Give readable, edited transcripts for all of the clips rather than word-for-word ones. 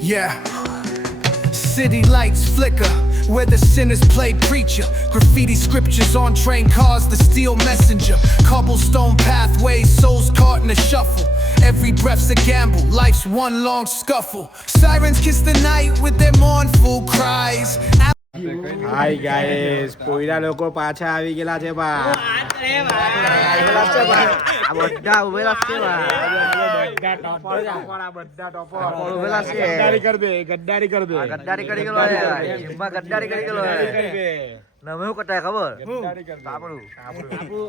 Yeah. City lights flicker where the sinners play preacher. Graffiti scriptures on train cars, the steel messenger. Cobblestone pathways, souls caught in a shuffle. Every breath's a gamble, life's one long scuffle. Sirens kiss the night with their mournful cries. Hi guys કોઈરા લોકો પાછા આવી ગયેલા છે બા આ બધા ઉભેલા છે બા બધા ટોપર ઉભેલા છે ગદ્દારી કર દે ગદ્દારી કરી ગયેલો એમાં ગદ્દારી કરી ગયેલો નમે હું કટાય ખબર આપણું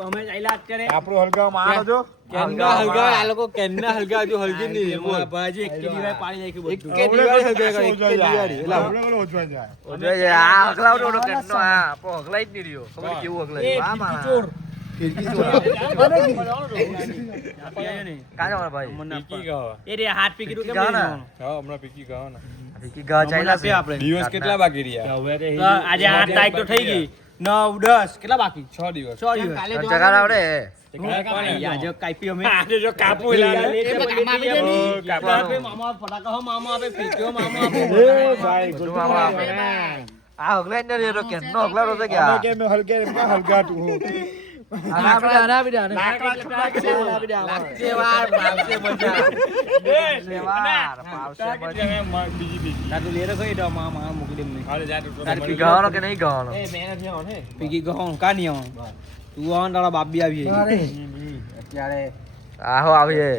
અમે ચાલ્યા અત્યારે આપણું હલગાવ મારો જો કેન્ના હલગાવ આ લોકો કેન્ના હલગાવ જો હલગી નહીં ભાજી એક દીવાય પાણી નાખ્યું બધું એક દીવાય હલગાવ એક દીવાડી એટલે ઓજો આ હગલાવ નો કેન્નો આ પો હગલાઈ જ નહીં રહ્યો ખબર કેવું હગલાઈ આ મારા ચોર કાજો મારા ભાઈ પીકી ગાવ એ રે હાથ પીકી નું કેમ હા હમણાં પીકી ગાવ ને પીકી ગાવ ચાલ્યા છે આપણે દિવસ કેટલા બાકી રહ્યા હવે આજે 8 તારીખ તો થઈ ગઈ 9 10 કેટલા બાકી 6 દિવસ કાલે જગાડ આવડે આજે કાપી અમે આજે જો કાપુ મામા ફટાકા હો મામા આપે પીક્યો મામા આપે એ ભાઈ ગુડ મામા આપે આ હગલા ને રે કે નો હગલા રો કે આ કે મે હલકે હલગા તું આના બિડા લાગશે વાર પાવશે મજા બીજી ના તું લેરો કઈ દો મામા મૂકી દે મે હાલે જા તું તારી ગાવાનો કે નહીં ગાવાનો એ મેં નથી આવવાનો હે પીકી ગાવાનો કા નહીં આવવાનો તું આન તારા બાપ બી આવી અત્યારે આહો આવીએ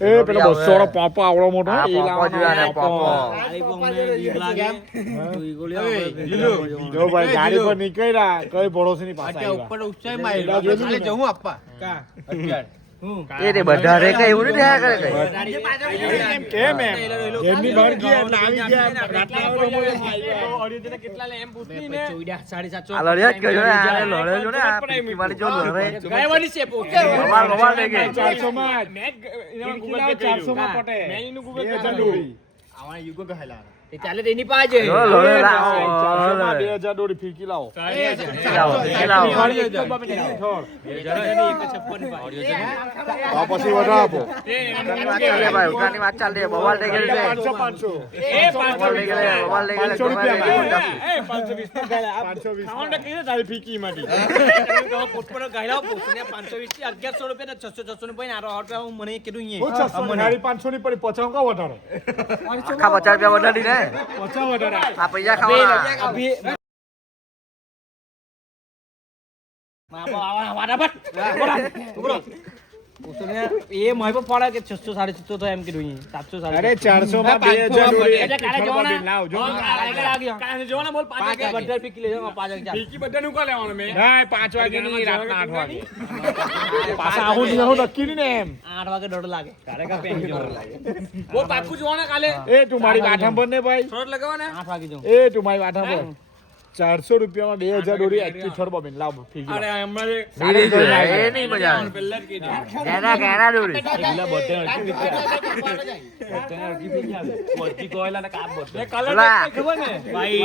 એ પેલો બસોડો પાપા આવડો મોટો એ લાવવાનો પાપા આરી પોંગને વીક લાગે તું ઈગોલિયા જો ભાઈ ગાડી પર નીકળ્યા કઈ ભરોસે ની પાછા આવ્યા ઉપર ઉચ્ચાઈ માર્યો ચાલે જવું આપવા કા અત્યારે એ રે બધા રે કઈ એવું નહીં થયા કરે કેમ એમ જેમની બહાર ગયા એટલે આવી ગયા રાતના આવડો મોટો ઓડિયો કેટલા લે એમ પૂછની ને 750 આ લડ્યા જ ગયો ને આ લડે જો ને આ પીકી વાળી જો લડે ગાયવાની છે પોકે મોબાઈલ લઈ ગઈ 400 માં મેં ગૂગલ પે 400 માં પટે મેં એનું ગૂગલ પે ચાલુ આવા યુગો કહેલા એ ચાલે તેની પાજે લડે લાવો 2000 દોડી ફીકી લાવો લાવો પછી વધા આપો ભાઈ ઉઠાની વાત ચાલ દે મોબાઈલ લઈ ગયો છે 500 એ 500 લઈ ગયો મોબાઈલ લઈ ગયો 520 520 ખાવણ કીધું તારી ફીકી માટી તો પોટપોટ ગાયલા પોસને 520 1100 રૂપિયા ને 600 600 ને પૈન આરો રૂપિયા હું મને કીધું અહીંયા મને 500 ની પડી 50 કા વધારે આખા 50 રૂપિયા વધારી ને 50 વધારે આ પૈસા ખાવાના અભી માપા આવા વાડાપટ બોલો ઉસને એ માય પર પડા કે 600 650 તો એમ કીધું 700 અરે 400 માં 2000 દોડી કાલે જોવાના લાવ જો કાલે જોવાના બોલ 5 વાગે બધા પીકી લેજો 5 વાગે પીકી બધા નું કો લેવાનું મે ના 5 વાગે ની રાતના 8 વાગે પાછા આવું ની હું નક્કી ની ને એમ 8 વાગે ડોડ લાગે કારે કા પેન જોર લાગે વો પાકુ જોવાના કાલે એ તું મારી વાઠા પર ને ભાઈ થોડ લગાવવાના 8 વાગે જો એ તું મારી વાઠા પર 400 રૂપિયા માં 2000 દોડી એક્ટિવ છોડ બબેન લાવ ફીકી અરે હમણાં એ નહીં મજા આવે પહેલા જ કીધું કેના દોડી પેલા બધે અડકી ફીકી આવે મોટી કોયલા ને કાપ બધે કલર ખબર ને ભાઈ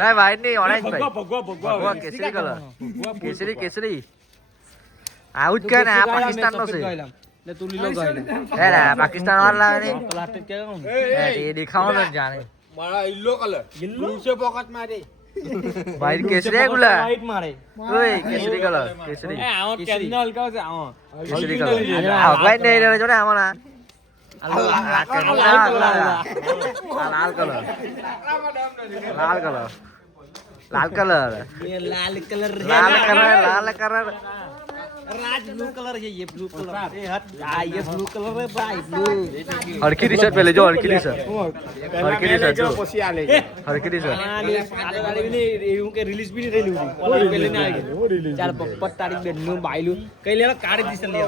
ના ભાઈ નહીં ઓરેન્જ ભાઈ ભગવા કેસરી કલર કેસરી આઉટ કે ને આ પાકિસ્તાન નો છે લે તું લીલો ગાય હે ના પાકિસ્તાન વાળા લાવે ને પ્લાસ્ટિક કે એ દેખાવો ન જાણે મારા યલો કલર યલો છે પોકેટ મારે વાઈટ કેસરી ગુલા વાઈટ મારે ઓય કેસરી કલર કેસરી એ આવો કેનલ કા છે આવો કેસરી કલર આ વાઈટ નહીં રે જોને આમણા લાલ કલર લાલ કલર राज ब्लू कलर है ये ब्लू कलर ये हट ये ब्लू कलर है भाई ब्लू हरकी टी-शर्ट पहले जो हरकी टी-शर्ट जो પછી આલે હરકી ટી-શર્ટ આલે વાળી भी नहीं એવું કે રિલીઝ भी नहीं થયેલું પહેલે ને આવી ચાલ 25 તારીખ બે નું બાયલું કઈ લેલો કાર્ડ ડિશન લે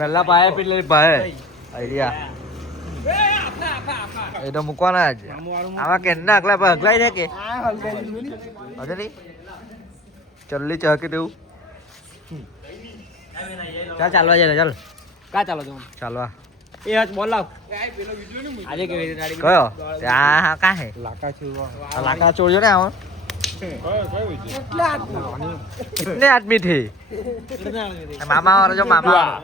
પહેલા પાયા પેલે ભાઈ આઈડિયા એ તો મૂકવાના જ આવા કેન્ના અગલા પર અગલાઈ ને કે અરે નહીં ચલ્લી ચાકે દેવું ચાલ ચાલવા જાય ચાલ કા ચાલો તું ચાલવા એ આજ બોલ લાવ આજે કે ગાડી કયો આ કા હે લાકા ચોરજો ને આવો कितने आदमी थे मामा और जो मामा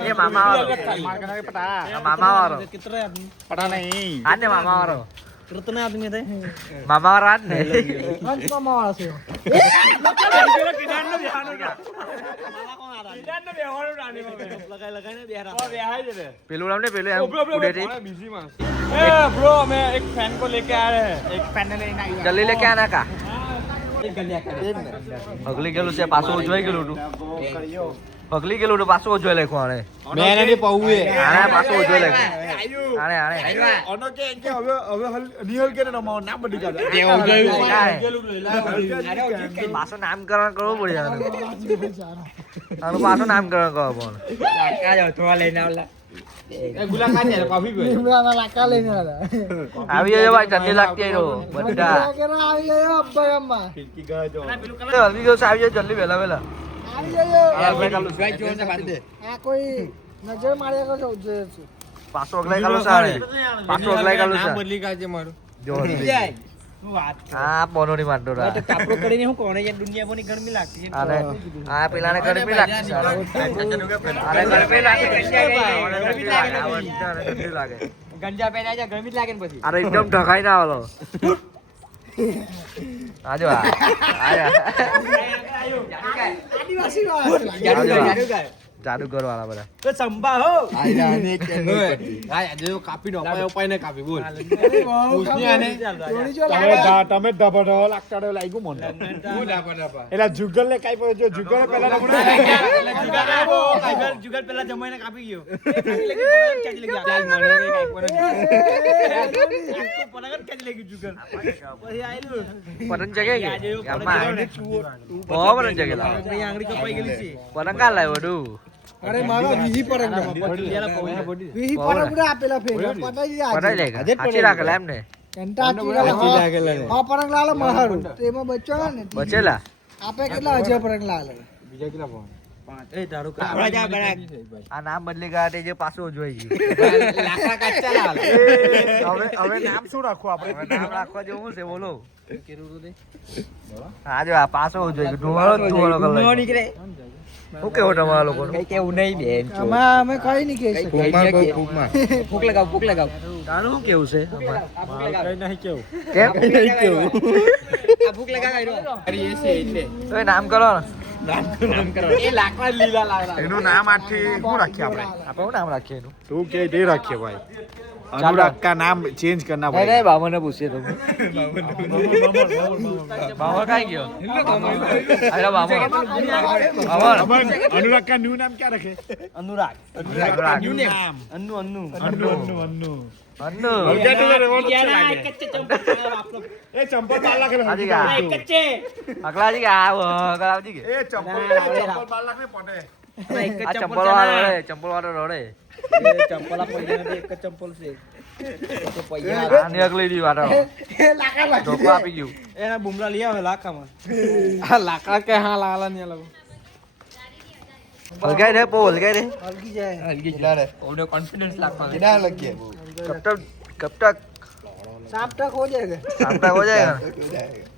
ये मामा और मामा और कितने आदमी पता नहीं आने मामा और कितने आदमी थे मामा और आने पेलू हमने पेलू हम उड़े थे ब्रो मैं एक फैन को लेके आ रहे हैं एक फैन लेने आई जल्दी लेके आना का અગલી ગેલું છે પાછો ઉજવાઈ ગયેલું તું અગલી ગયેલું તું પાછો ઉજવાઈ લખ્યું આને મેં એને પૌએ આને પાછો ઉજવાઈ લખ્યું આને અનો કે હવે નિયલ કે નમો નામ બદલી કાઢ તે ઉજવાયું પાછો નામકરણ કરવું પડે આનું પાછું નામકરણ કરવું પડે ગુલા કાઢે કોફી પી આવી જજો ભાઈ ઠંડી લાગતી હોય બધા જલ્દી જો આવી જાય જલ્દી વહેલા વહેલા પાછો અગલાઈ કાલો સારે પાછો અગલાઈ કાલો સારે બદલી કાઢે મારું જો આ પોનોની માંડો રા કાપડો કરીને હું કોણે યાર દુનિયા બોની ગરમી લાગતી છે અને આ પેલાને ગરમી લાગતી છે અરે ગરમી લાગે ઠંડી લાગે ગંજા પહેર્યા છે ગરમી લાગે ને પછી અરે એકદમ ઢકાઈ ના આલો આજો જાદુગર વાળા બધા તો સંભા હો કાપી નો ઉપાય ને કાપી બોલ તમે ધબડો લાગતાડો લાગ્યું મને એટલે જુગલ ને કાઈ પડ્યો જો જુગલ પેલા જુગલ પેલા જમાઈને કાપી ગયો પતંગ જગે કે આમાં બહુ પતંગ જગેલા આંગળી કપાઈ ગયેલી છે પતંગ કા લાવ્યો તું અરે મારા બીજી પરંગ બીજી પરંગ આપેલા ફેર પટાઈ લે હાચી રાખેલા એમ ને કંટા હા પરંગ લાલ મહારું એમાં બચ્ચો ને બચેલા આપે કેટલા હજાર પરંગ લાલ બીજા કેટલા ફોન એ તારું કાપડા જા બરાક આ નામ બદલી ગયા તે જે પાછું જોઈ ગયું લાકડા કાચા લાલ હવે નામ શું રાખવું આપણે નામ રાખવા જેવું છે બોલો હા જો આ પાછો જોઈ ગયું ધુવાળો કલર નીકળે શું કેવો તમારા લોકો કઈ કેવું નહીં બેન અમે કઈ નહીં કહી શકીએ ફૂક લગાવ તારું શું કેવું છે કઈ નહીં કેવું કેમ આ ફૂક લગાવ અરે એ છે એટલે તો નામ કરો નામ કરો એ લાકડા લીલા લાગલા એનું નામ આથી શું રાખીએ આપણે આપણે શું નામ રાખીએ એનું તું કે તે રાખીએ ભાઈ अनुराग का नाम चेंज करना नहीं नहीं बाबा ने पूछिए तुम बाबा कहाँ गया अरे बाबा अनुराग का न्यू नाम क्या रखे अनुराग न्यू नेम अन्नू अन्नू अन्नू अन्नू अन्नू कच्चे चंपल ए चंपल बाल लाख कच्चे अगला जी क्या अगला जी के ए चंपल बाल लाख ने पड़े आ चंपल वाला रोड़े ચંપલ પૈયા એક જ ચંપલ છે તો પૈયા આની અગલી દી વાટો ધોકો આપી ગયું એના બુમરા લઈ આવે લાખામાં આ લાકડા કે હા લાલા ને લાવો હલગાઈ રે પો હલગાઈ રે હલકી જાય હલકી જાય ઓનો કોન્ફિડન્સ લાખમાં किधर लग गया कब तक शाम तक हो जाएगा शाम तक हो जाएगा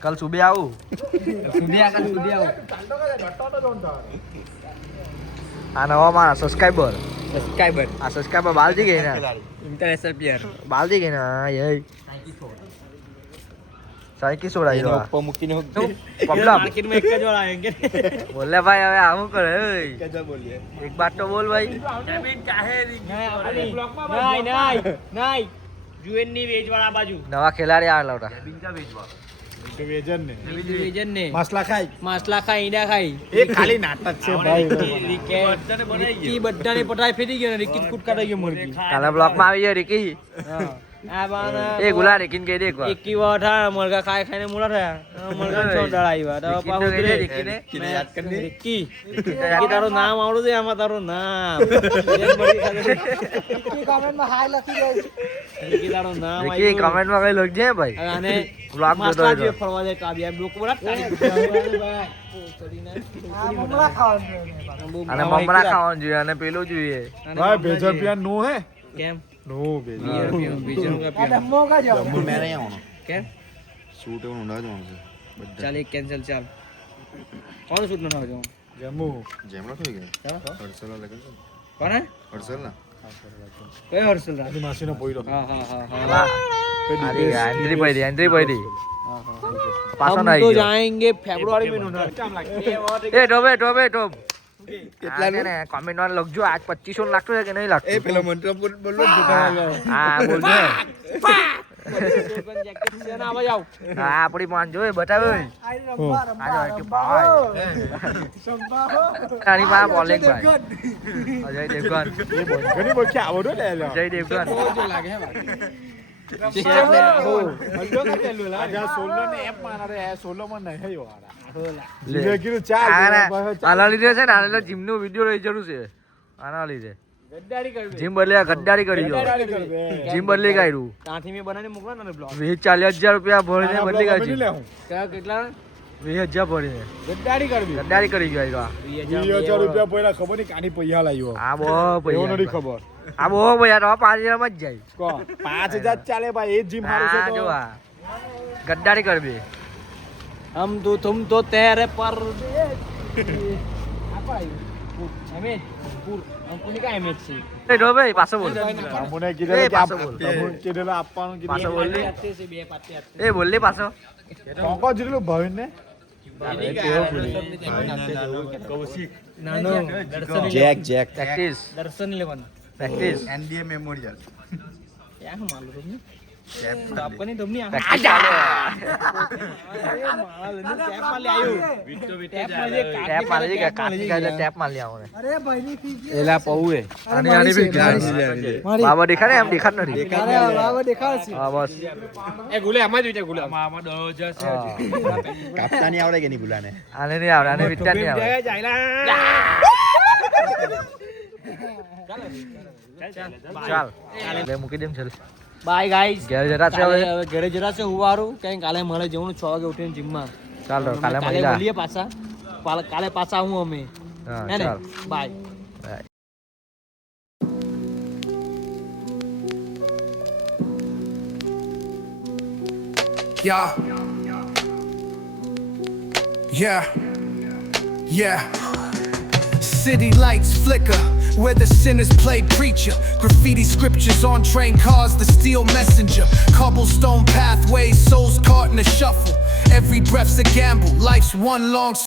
कल सुबह आऊं સુધી આવો આ નવા મારા સબસ્ક્રાઇબર સબસ્ક્રાઇબર આ સબસ્ક્રાઇબર બાલજી ગઈ ને ઇન્ટરનેશનલ પ્લેયર બાલજી ગઈ ને હા યે સાઈકી છોડાઈ દો ઉપર મૂકીને પબલા માર્કેટમાં એક જ વાર આવેંગે બોલે ભાઈ હવે આવું કરે ઓય कैसा बोलिए એક બાત તો બોલ ભાઈ નહીં જુએન ની વેજવાળા બાજુ નવા ખેલાડી આ લાવતા वेजन ने વેજન ને मसला खाई માસલા ખાઈ ઈંડા ખાઈ एक खाली नाटक છે ભાઈ રિકી બધાને પટાઈ ફેરી ગયો ને રિકી કૂટ કાઢી ગયો મુરગી કાલે બ્લોક માં આવી ગયો રિકી આ બાના એ ગુલા રિકીન કહી દે એકવાર એકી વાઠા મરગા ખાઈ ખાઈને મોડા થયા મરગા છોડા આવ્યા તો પાછું ઉતરે રિકીને યાદ કરી રિકી તારું નામ આવડું છે આમાં તારું નામ રિકી કમેન્ટ માં હાય લખી જાય રિકી તારું નામ રિકી કમેન્ટ માં કઈ લખજે ભાઈ અને બ્લોગ જોતો માસલા હોય જે ફરવા જાય કાબિયા લોકો બોલા આ મમરા ખાવાનું અને મમરા ખાવાનું જોઈએ અને પેલું જોઈએ ભાઈ વેજન पिया नो है કેમ नो वेजन બીજું આ ડમ્મો કા જાવ કેમ શૂટ એવું ઊંડા જવાનું છે ચાલ એક કેન્સલ ચાલ કોણ શૂટ ન થાવ જમ્મુ જેમનો થઈ ગયો હર્ષલ લગન કોને હર્ષલ ના કયો હર્ષલ રાજ એની માસીનો પોઈરો હા હા હા હા अरे एंट्री पड़ी पास हम ना तो आई जाएंगे फरवरी में ए टोबे टोबे टोब કેટલા ને કમેન્ટ માં લખજો આજ 2500 લાગતું છે કે નહીં લાગતું એ પેલો મંત્ર બોલો હા બોલજો આવા જાવ હા આપણી પાન જોઈ બતાવ્યો આજો કે ભાઈ આની પા બોલિંગ ભાઈ અજય દેવગન એ ઘણી બહુ કે આવડો લે લે અજય દેવગન આજા સોલો ને એપ મારે એ સોલો માં નહીં હયો આડા લે. જીવે કીધું ચાલ આના લીધે છે ને આના જીમ નો વિડિયો રહી જરૂર છે આના લીધે ગદ્દારી કરવી જીમ બદલે ગદ્દારી કરી જો જીમ બદલી કાઢ્યું ત્યાંથી મેં બનાવીને મોકલા ને બ્લોગ 40,000 રૂપિયા ભરીને બદલી કાઢી કેટલા 20,000 ભરીને ગદ્દારી કરવી ગદ્દારી કરી ગયો 20,000 રૂપિયા પૈડા ખબર નહીં કાની પૈયા લાવ્યો આ બહુ એવો નથી પૈસા ખબર આ બહુ પૈસા તો 5,000 માં જ જાય કો 5,000 ચાલે ભાઈ એ જીમ હારું છે આ તો જો આ ગદ્દારી કરવી हम तो तुम तो तेरे पर apa itu emet pur ampuni ka emet sih એ ડો ભાઈ પાછો બોલ તમને એ કીધેલું કે પાછો બોલ. તમને કીધેલું આપવાનું પાછો કીધેલું બોલ લે બે પાતે એ બોલ લે પાછો કોકો જીતેલું ભાવિન ને જેક જેક પ્રેક્ટિસ દર્શન લેવાનું પ્રેક્ટિસ એનડીએ મેમોરિયલ क्या हम मालूम तुमने तो आपको नहीं तुमने પ્રેક્ટિસ ચાલે टैप मार ले आयो टैप मार ले ટેપ મારી કે કાટી કાઢે ટેપ માર લે આવને અરે ભાઈની ફી एला पऊ है આની આની બી મારી બાબા દેખાડે એમ દેખાડ નથી અરે બાબા દેખાડ છે હા બસ ए गुले आमा जोते गुले आमा 10000 છે હા. કાપતાની આવડે કે નહીં ગુલાને આને નહીં આવડે આને વિચાર નહીં આવડે જાયલા ચાલ બે મૂકી દેમ ચાલ બાય ગાઈસ ઘેર જરા છે હવે ઘરે જરા છે હુવારું કઈ કાલે મળે જવાનું 6 વાગે ઉઠીને જીમ માં ચાલ તો કાલે કાલે મળીલા મળીએ પાછા કાલે પાછા હું અમે હા હે ને ચાલ bye bye. Yeah. Yeah. Yeah. City lights flicker where the sinners play preacher. Graffiti scriptures on train cars, the steel messenger. Cobblestone pathways, souls caught in a shuffle. Every breath's a gamble, life's one long